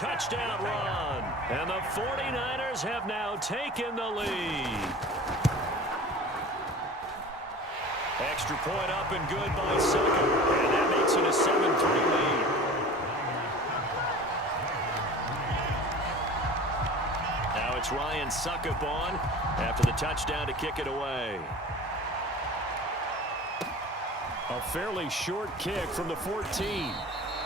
touchdown run. And the 49ers have now taken the lead. Extra point up and good by Sucker. And that makes it a 7-3 lead. Now it's Ryan Suckup on after the touchdown to kick it away. A fairly short kick from the 14.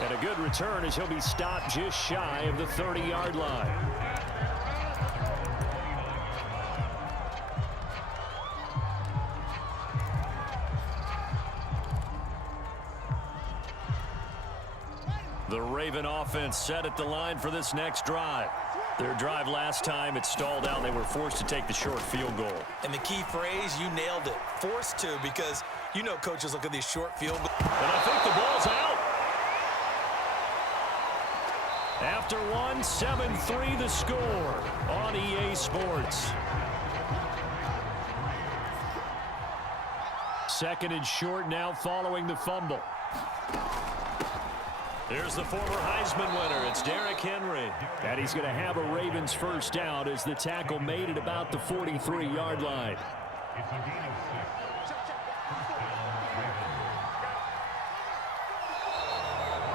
And a good return as he'll be stopped just shy of the 30-yard line. The Raven offense set at the line for this next drive. Their drive last time, it stalled out. They were forced to take the short field goal. And the key phrase, you nailed it. Forced to, because you know coaches look at these short field goals. And I think the ball's out. After one, 7-3 the score on EA Sports. Second and short now following the fumble. Here's the former Heisman winner. It's Derrick Henry. And he's going to have a Ravens first down as the tackle made it about the 43-yard line.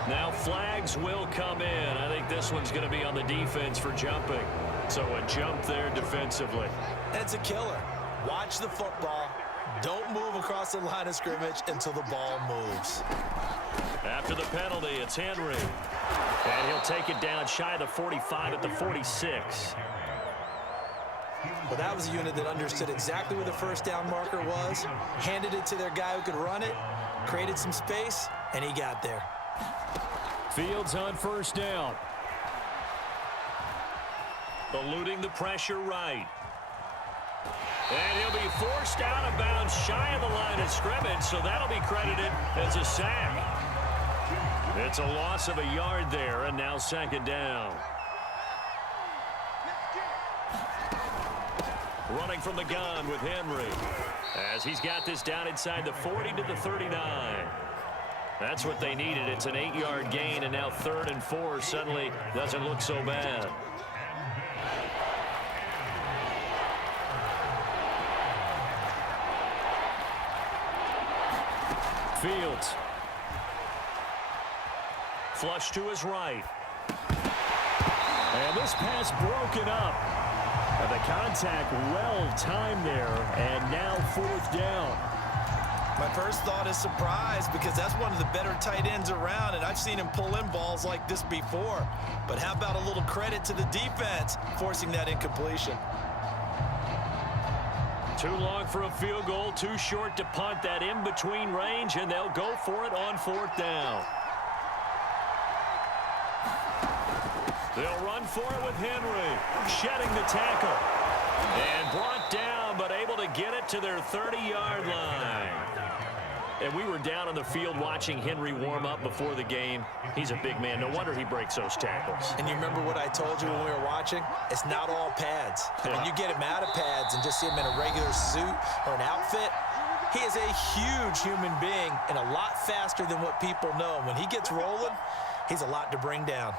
Now flags will come in. I think this one's going to be on the defense for jumping. So a jump there defensively. And it's a killer. Watch the football. Don't move across the line of scrimmage until the ball moves. After the penalty, it's Henry. And he'll take it down shy of the 45 at the 46. Well, that was a unit that understood exactly where the first down marker was, handed it to their guy who could run it, created some space, and he got there. Fields on first down. Eluding the pressure right. And he'll be forced out of bounds shy of the line of scrimmage, so that'll be credited as a sack. It's a loss of a yard there, and now second down. Running from the gun with Henry, as he's got this down inside the 40 to the 39. That's what they needed. It's an 8-yard gain, and now 3rd and 4 suddenly doesn't look so bad. Fields. Flush to his right. And this pass broken up. And the contact well timed there, and now 4th down. My first thought is surprise, because that's one of the better tight ends around, and I've seen him pull in balls like this before. But how about a little credit to the defense forcing that incompletion? Too long for a field goal, too short to punt that in-between range, and they'll go for it on 4th down. They'll run for it with Henry, shedding the tackle. And brought down, but able to get it to their 30-yard line. And we were down on the field watching Henry warm up before the game. He's a big man. No wonder he breaks those tackles. And you remember what I told you when we were watching? It's not all pads. I mean, you get him out of pads and just see him in a regular suit or an outfit. He is a huge human being and a lot faster than what people know. When he gets rolling, he's a lot to bring down.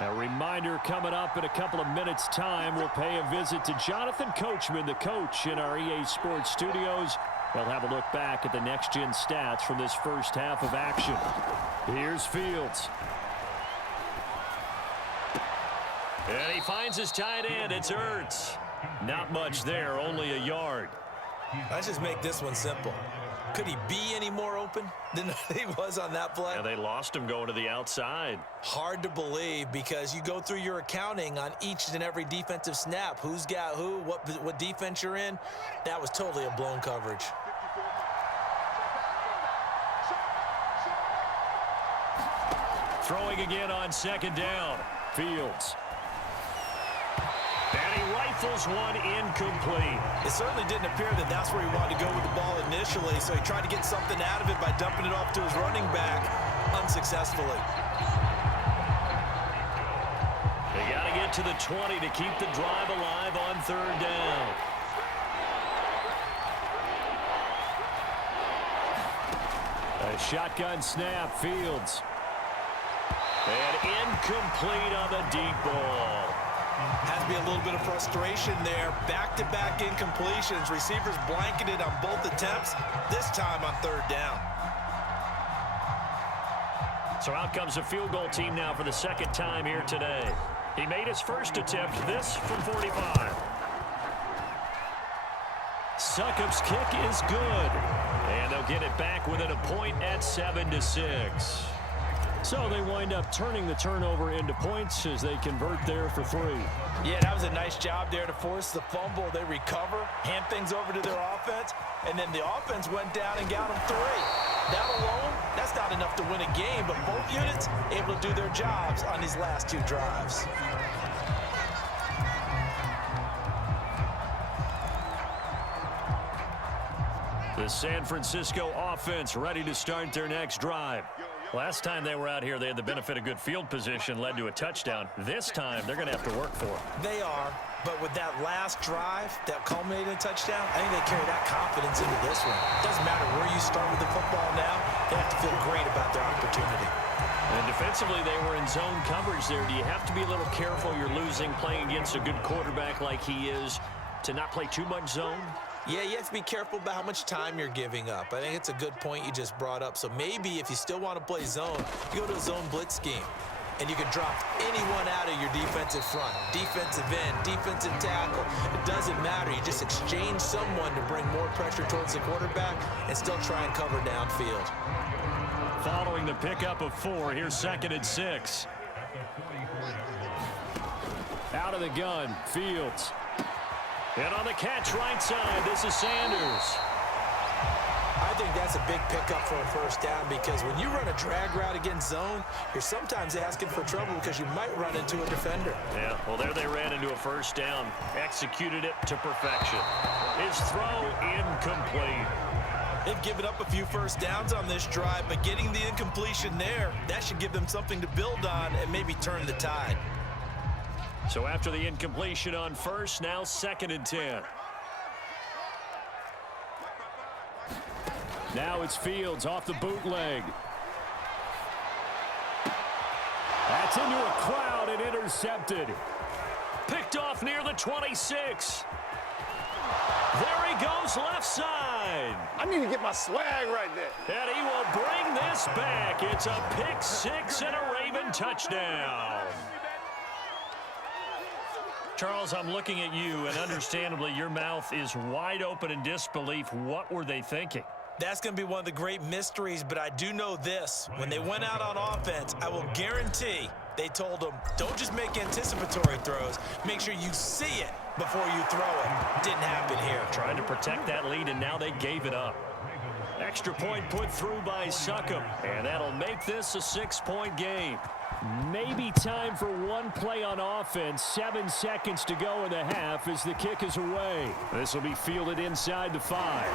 A reminder coming up in a couple of minutes' time. We'll pay a visit to Jonathan Coachman, the coach in our EA Sports studios. We'll have a look back at the next-gen stats from this first half of action. Here's Fields. And he finds his tight end. It's Ertz. Not much there, only a yard. Let's just make this one simple. Could he be any more open than he was on that play? Yeah, they lost him going to the outside. Hard to believe, because you go through your accounting on each and every defensive snap. Who's got who, what defense you're in. That was totally a blown coverage. Throwing again on second down. Fields. And he rifles one incomplete. It certainly didn't appear that that's where he wanted to go with the ball initially, so he tried to get something out of it by dumping it off to his running back unsuccessfully. They got to get to the 20 to keep the drive alive on 3rd down. A shotgun snap, Fields. And incomplete on the deep ball. Has to be a little bit of frustration there. Back-to-back incompletions. Receivers blanketed on both attempts, this time on third down. So out comes a field goal team now for the second time here today. He made his first attempt, this from 45. Succop's kick is good. And they'll get it back within a point at 7-6. So they wind up turning the turnover into points as they convert there for 3. Yeah, that was a nice job there to force the fumble. They recover, hand things over to their offense, and then the offense went down and got them 3. That alone, that's not enough to win a game, but both units able to do their jobs on these last 2 drives. The San Francisco offense ready to start their next drive. Last time they were out here, they had the benefit of good field position, led to a touchdown. This time, they're going to have to work for it. They are, but with that last drive that culminated in a touchdown, I think they carry that confidence into this one. Doesn't matter where you start with the football now, they have to feel great about their opportunity. And defensively, they were in zone coverage there. Do you have to be a little careful? You're losing, playing against a good quarterback like he is, to not play too much zone? Yeah, you have to be careful about how much time you're giving up. I think it's a good point you just brought up. So maybe if you still want to play zone, you go to a zone blitz scheme. And you can drop anyone out of your defensive front. Defensive end, defensive tackle. It doesn't matter. You just exchange someone to bring more pressure towards the quarterback and still try and cover downfield. Following the pickup of 4, here's 2nd and 6. Out of the gun, Fields. And on the catch right side, this is Sanders. I think that's a big pickup for a first down because when you run a drag route against zone, you're sometimes asking for trouble because you might run into a defender. Yeah, well, there they ran into a first down. Executed it to perfection. His throw incomplete. They've given up a few first downs on this drive, but getting the incompletion there, that should give them something to build on and maybe turn the tide. So after the incompletion on first, now 2nd and 10. Now it's Fields off the bootleg. That's into a crowd and intercepted. Picked off near the 26. There he goes left side. I need to get my swag right there. And he will bring this back. It's a pick 6 and a Raven touchdown. Charles, I'm looking at you, and understandably, your mouth is wide open in disbelief. What were they thinking? That's going to be one of the great mysteries, but I do know this. When they went out on offense, I will guarantee they told them, don't just make anticipatory throws. Make sure you see it before you throw it. Didn't happen here. Trying to protect that lead, and now they gave it up. Extra point put through by Succop, and that'll make this a 6-point game. Maybe time for one play on offense. 7 seconds to go in the half as the kick is away. This will be fielded inside the 5.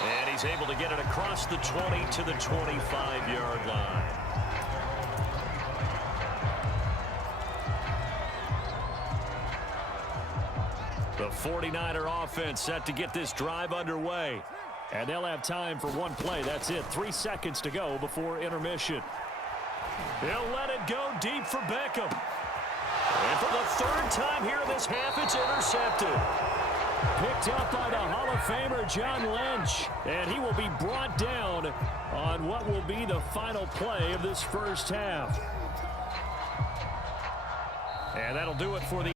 And he's able to get it across the 20 to the 25-yard line. The 49er offense set to get this drive underway. And they'll have time for one play. That's it. 3 seconds to go before intermission. They'll let it go deep for Beckham. And for the 3rd time here in this half, it's intercepted. Picked up by the Hall of Famer John Lynch. And he will be brought down on what will be the final play of this first half. And that'll do it for the